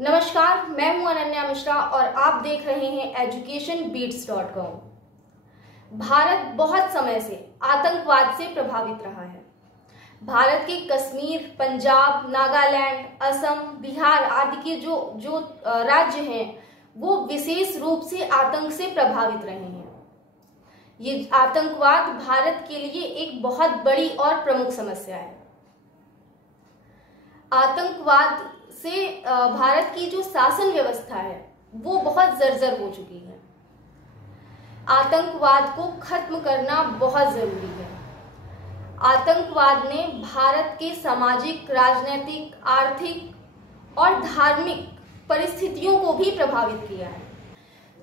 नमस्कार, मैं हूं अनन्या मिश्रा और आप देख रहे हैं educationbeats.com। भारत बहुत समय से आतंकवाद से प्रभावित रहा है। भारत के कश्मीर, पंजाब, नागालैंड, असम, बिहार आदि के जो राज्य हैं वो विशेष रूप से आतंक से प्रभावित रहे हैं। ये आतंकवाद भारत के लिए एक बहुत बड़ी और प्रमुख समस्या है। आतंकवाद से भारत की जो शासन व्यवस्था है वो बहुत जर्जर हो चुकी है। आतंकवाद को खत्म करना बहुत जरूरी है। आतंकवाद ने भारत के सामाजिक, राजनीतिक, आर्थिक और धार्मिक परिस्थितियों को भी प्रभावित किया है।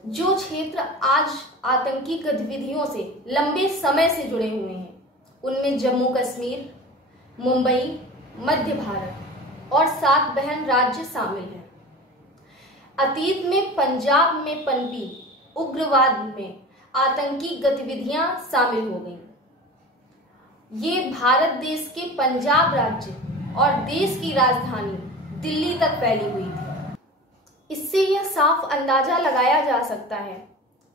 जो क्षेत्र आज आतंकी गतिविधियों से लंबे समय से जुड़े हुए हैं उनमें जम्मू कश्मीर, मुंबई, मध्य भारत और 7 बहन राज्य शामिल हैं। अतीत में पंजाब में पनपी उग्रवाद में आतंकी गतिविधियां शामिल हो गईं। ये भारत देश के पंजाब राज्य और देश की राजधानी दिल्ली तक फैली हुई थी। इससे यह साफ अंदाजा लगाया जा सकता है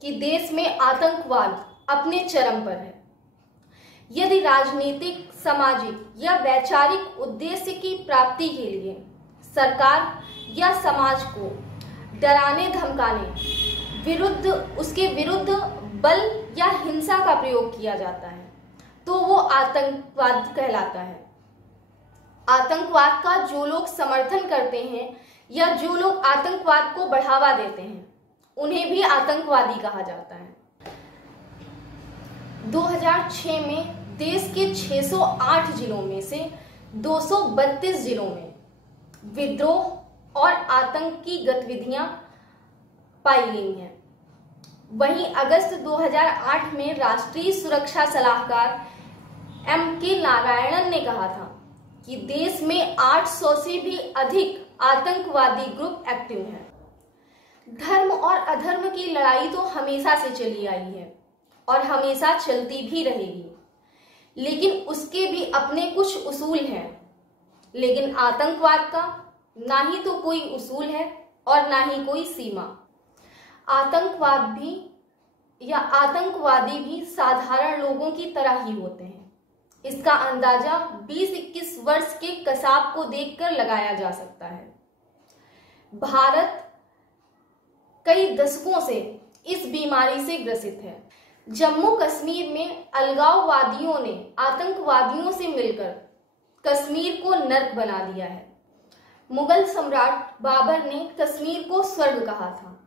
कि देश में आतंकवाद अपने चरम पर है। यदि राजनीतिक, सामाजिक या वैचारिक उद्देश्य की प्राप्ति के लिए सरकार या समाज को डराने धमकाने उसके विरुद्ध बल या हिंसा का प्रयोग किया जाता है तो वो आतंकवाद कहलाता है। आतंकवाद का जो लोग समर्थन करते हैं या जो लोग आतंकवाद को बढ़ावा देते हैं उन्हें भी आतंकवादी कहा जाता है। 2006 में देश के 608 जिलों में से 232 जिलों में विद्रोह और आतंक की गतिविधियां पाई गई हैं। वहीं अगस्त 2008 में राष्ट्रीय सुरक्षा सलाहकार M.K. नारायणन ने कहा था कि देश में 800 से भी अधिक आतंकवादी ग्रुप एक्टिव हैं। धर्म और अधर्म की लड़ाई तो हमेशा से चली आई है और हमेशा चलती भी रहेगी, लेकिन उसके भी अपने कुछ उसूल हैं। लेकिन आतंकवाद का ना ही तो कोई उसूल है और ना ही कोई सीमा। आतंकवाद भी या आतंकवादी भी साधारण लोगों की तरह ही होते हैं। इसका अंदाजा 20-21 वर्ष के कसाब को देखकर लगाया जा सकता है। भारत कई दशकों से इस बीमारी से ग्रसित है। जम्मू कश्मीर में अलगाववादियों ने आतंकवादियों से मिलकर कश्मीर को नर्क बना दिया है। मुगल सम्राट बाबर ने कश्मीर को स्वर्ग कहा था,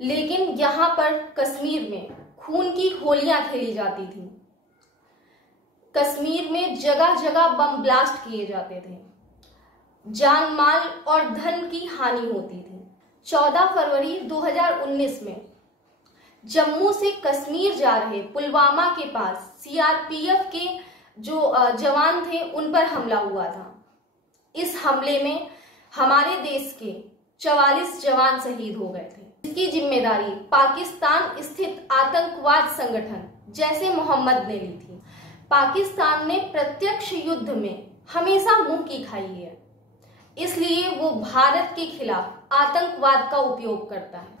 लेकिन यहाँ पर कश्मीर में खून की होलियां खेली जाती थी। कश्मीर में जगह जगह बम ब्लास्ट किए जाते थे। जान माल और धन की हानि होती थी। 14 फरवरी 2019 में जम्मू से कश्मीर जा रहे पुलवामा के पास CRPF के जो जवान थे उन पर हमला हुआ था। इस हमले में हमारे देश के 44 जवान शहीद हो गए थे। इसकी जिम्मेदारी पाकिस्तान स्थित आतंकवाद संगठन जैसे मोहम्मद ने ली थी। पाकिस्तान ने प्रत्यक्ष युद्ध में हमेशा मुंह की खाई है, इसलिए वो भारत के खिलाफ आतंकवाद का उपयोग करता है।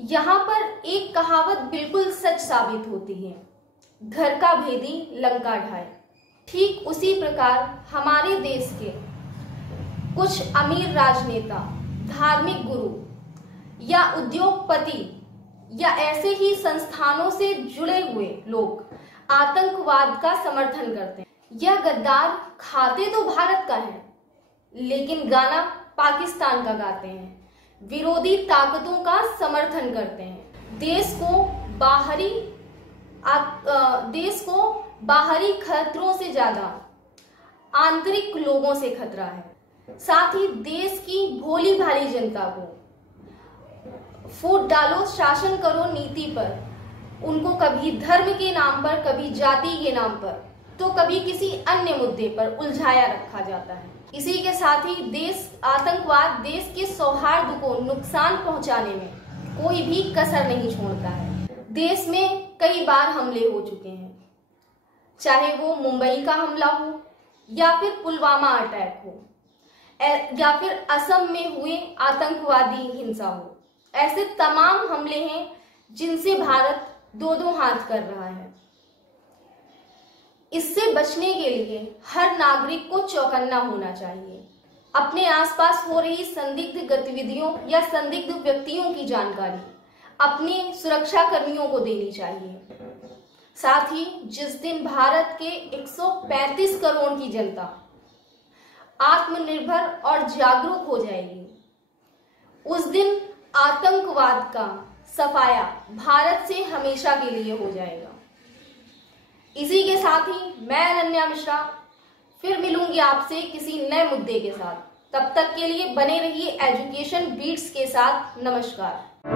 यहाँ पर एक कहावत बिल्कुल सच साबित होती है, घर का भेदी लंका ढाए। ठीक उसी प्रकार हमारे देश के कुछ अमीर राजनेता, धार्मिक गुरु या उद्योगपति या ऐसे ही संस्थानों से जुड़े हुए लोग आतंकवाद का समर्थन करते हैं। यह गद्दार खाते तो भारत का है, लेकिन गाना पाकिस्तान का गाते हैं। विरोधी ताकतों का समर्थन करते हैं। देश को बाहरी खतरों से ज्यादा आंतरिक लोगों से खतरा है। साथ ही देश की भोली भाली जनता को फूट डालो, शासन करो नीति पर उनको कभी धर्म के नाम पर, कभी जाति के नाम पर, तो कभी किसी अन्य मुद्दे पर उलझाया रखा जाता है। इसी के साथ ही आतंकवाद देश के सौहार्द को नुकसान पहुंचाने में कोई भी कसर नहीं छोड़ता है। देश में कई बार हमले हो चुके हैं, चाहे वो मुंबई का हमला हो या फिर पुलवामा अटैक हो। या फिर असम में हुए आतंकवादी हिंसा हो, ऐसे तमाम हमले हैं जिनसे भारत दो दो हाथ कर रहा है। इससे बचने के लिए हर नागरिक को चौकन्ना होना चाहिए। अपने आसपास हो रही संदिग्ध गतिविधियों या संदिग्ध व्यक्तियों की जानकारी अपने सुरक्षा कर्मियों को देनी चाहिए। साथ ही जिस दिन भारत के 135 करोड़ की जनता आत्मनिर्भर और जागरूक हो जाएगी, उस दिन आतंकवाद का सफाया भारत से हमेशा के लिए हो जाएगा। इसी के साथ ही मैं अनन्या मिश्रा फिर मिलूंगी आपसे किसी नए मुद्दे के साथ। तब तक के लिए बने रहिए एजुकेशन बीट्स के साथ। नमस्कार।